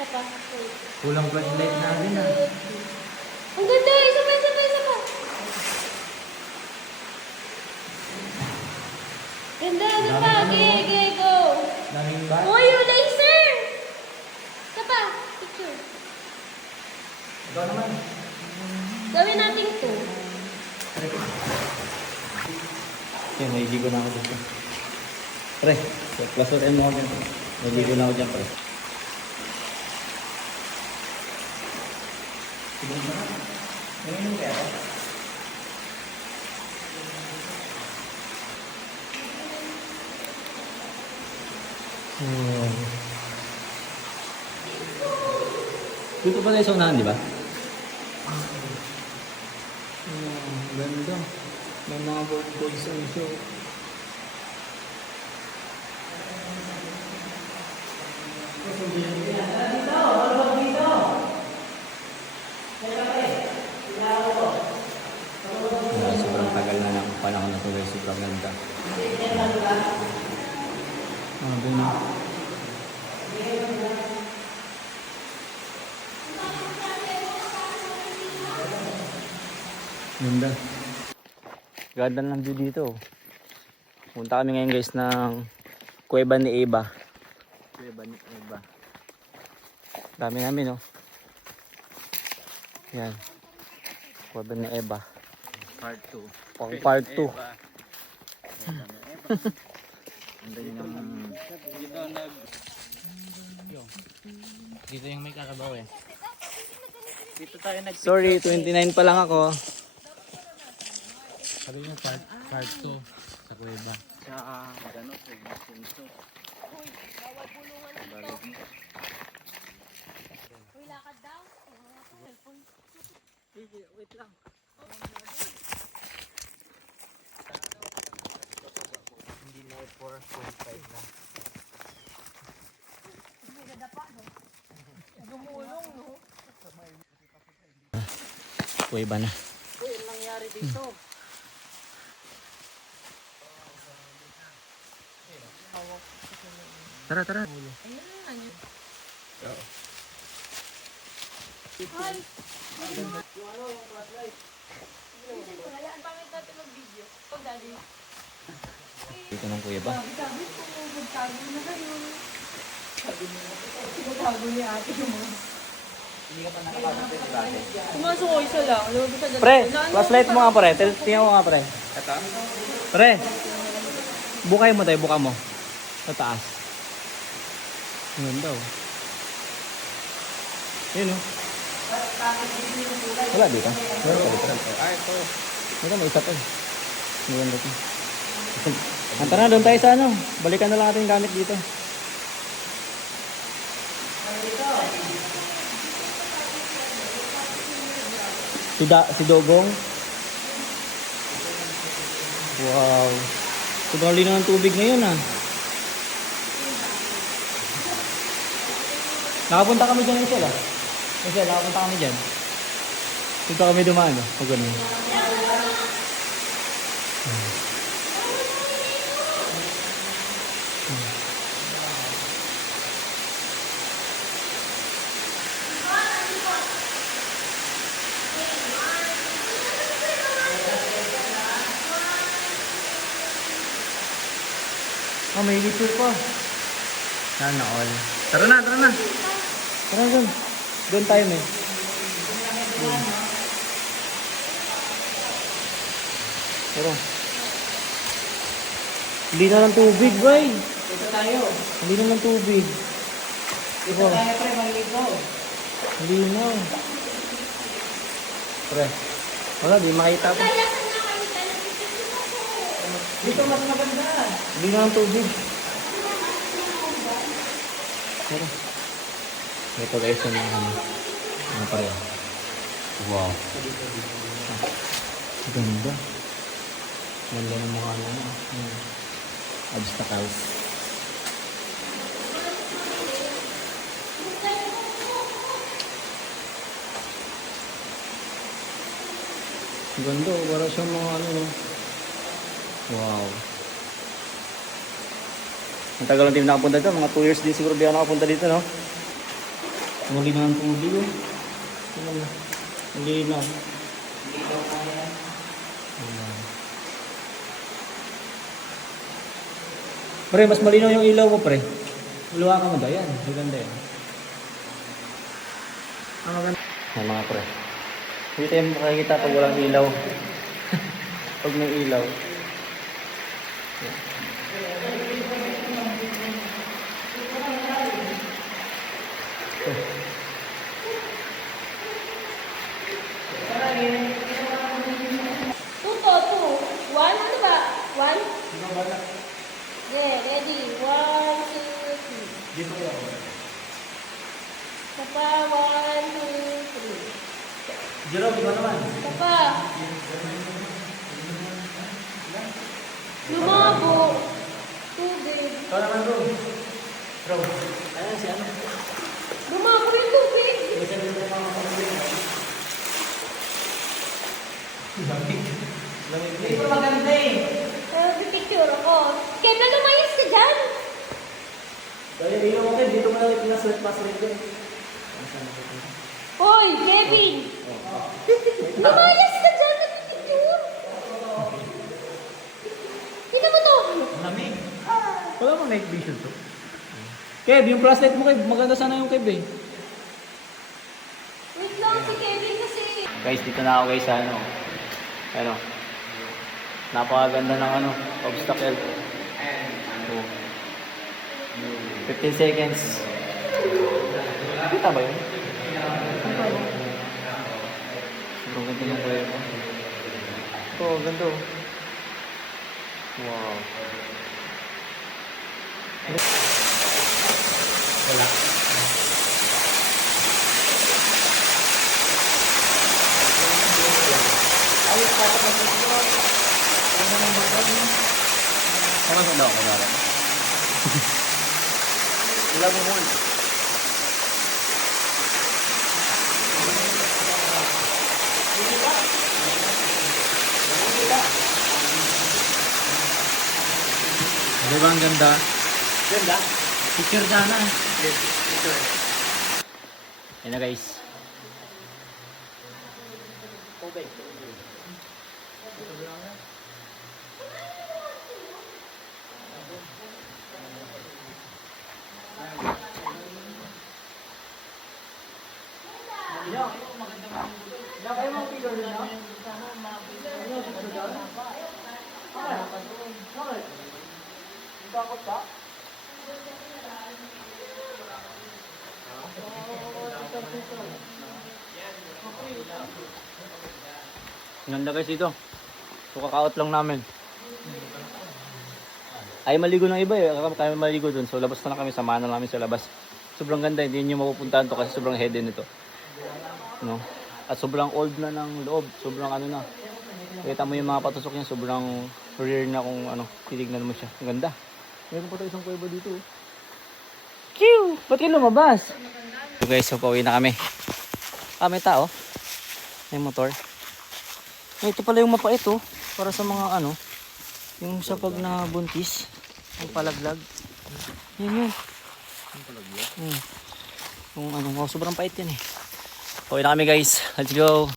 Isa pa. Kulang flashlight natin ah. Ang ganda! Isa pa, isa pa, isa pa. Ganda, isa pa. Okay, go. Daming bat. Uy, yung laser! Isa pa. Picture. Ikaw naman. Gawin natin to. Okay, naigigo na ako dito. Pre, plus or M mo ako dyan. Naigigo na ako dyan, pre. Ngayon yung pera. Dito pa tayo sa unahan, di ba? Ganda. May mga birds ang show. Sobrang tagal na lang panahon na tuloy. Sobrang ganda. Ganda. Ganda. Ganda ng view dito. Punta kami ngayon guys ng Kuweba ni Eva. Kuweba ni Eva. Dami namin oh. Yan. Kuweba ni Eva. Part 2. Pang part 2. Dito yung may kakabaw eh. Dito tayo Sorry, 29 pa lang ako. Sabi mo part 2 sa Kuweba. Sa gano'n, sa Punso. Uy, bawal bulungan dito. Uy, lakad daw. Cellphone. Wait lang. Hindi na 4.5 na. May nadapa, no? Gumulong, no? Kuweba na. Uy, ang nangyari dito? Tara, tara. Ayun na yun. Ay! Yung flashlight. Ang pangit natin mag-video. Oh, daddy. Dito ng Kuweba. Sabi ko, magtago na kayo. Magtago ni ate mo. Hindi ka pa nakapasok sa dati. Pumasok ko isa lang. Lumabas sa dati. Pre, flashlight mo nga pre. Tingnan mo nga pre. Ito? Pre, bukay mo tayo, buka mo. Sa taas. Ang ganda oh. Yun oh. Wala dito. Meron pa dito. Ah, ito. Ito, may isa pa eh. Ang ganda ito. Tara na, doon tayo sa ano. Balikan na lang natin yung gamit dito. Si Dogong. Wow. Sobrang linaw ng tubig ngayon ah. Nakapunta kami dyan Michelle ah. Michelle, nakapunta kami dyan. Dito kami dumaan ah. Pag ganun. Oh, may litter pa. Sana all. Tara na, tara na. Tara doon. Doon tayo, may. Tara. Hindi na ng tubig, boy. Dito tayo. Hindi na ng tubig. Dito tayo, pre, maliligo. Hindi na. Pre. Wala, di makita pa. Dito mas maganda. Hindi na ng tubig. Tara. Ito guys yung mga pareho. Wow. Ganda. Ganda ng mga ano. Obstacles. Ganda. Para siyang mga ano. Wow. Ang tagal ng team nakapunta dito. Mga 2 years din siguro di ako nakapunta dito, no? Muli na ng tubig oh. Ang linaw. Ayan. Pre, mas malinaw yung ilaw mo, pre. Luwa ka mo ba? Yan, maganda yan. Ang maganda. Yan mga pre. Hindi tayo makakita pag walang ilaw. Pag may ilaw. Yan. Two to two. One, ano ba? One? Okay, ready. One, two, three. Dito ko ako. Isa pa, one, two, three. Jerome, iba naman. Isa pa. Lumabo. Tubig. Ikaw naman, bro. Bro. Ayan si ano. Lumabo yung tubig. Isa dito mga kapatid. Lamig. Lamig. Ito maganda eh. Picture ako. Kaya na lumayas ka dyan. Kaya ilaw mo kayo, dito mo na pinaswet password din. Hoy, Kevin. Lumayas ka dyan. Nagpipicture. Tingnan mo to. Lamig. Wala mo night vision to. Kev, yung flashlight mo, Kev. Maganda sana yung Kev eh. Wait lang si Kevin kasi. Guys, dito na ako guys sa ano. Ano. Napakaganda ng ano, obstacle. Oh. 15 seconds. Kita ba yun? Sobrang ganda ng kuya mo. Ito, ganda oh. Wow. Wala. Ano sa daw ko na rin? Wala mo mo. Di ba ang ganda? Ganda. Picture sana. Yes, picture. Yan na guys. Tubig. Ganda guys dito. So kaka-out lang namin. Ay maligo ng iba eh. Kami maligo dun. So labas na lang kami. Samahan na namin sa labas. Sobrang ganda. Hindi nyo mapupuntahan to kasi sobrang hidden nito. No? At sobrang old na ng loob. Sobrang ano na. Kita mo yung mga patusok niya. Sobrang rare na kung ano. Titignan mo siya. Ang ganda. Meron pa tayo isang kuweba dito. Kiw! Ba't kayo lumabas? So guys, so pauwi na kami. May tao. May motor. Ito pala yung mapait oh. Para sa mga ano. Yung sa pag nabuntis. Ang palaglag. Yan yun. Ang palaglag? Yung ano. Oh, sobrang pait yan eh. Pauwi na kami guys. Let's go.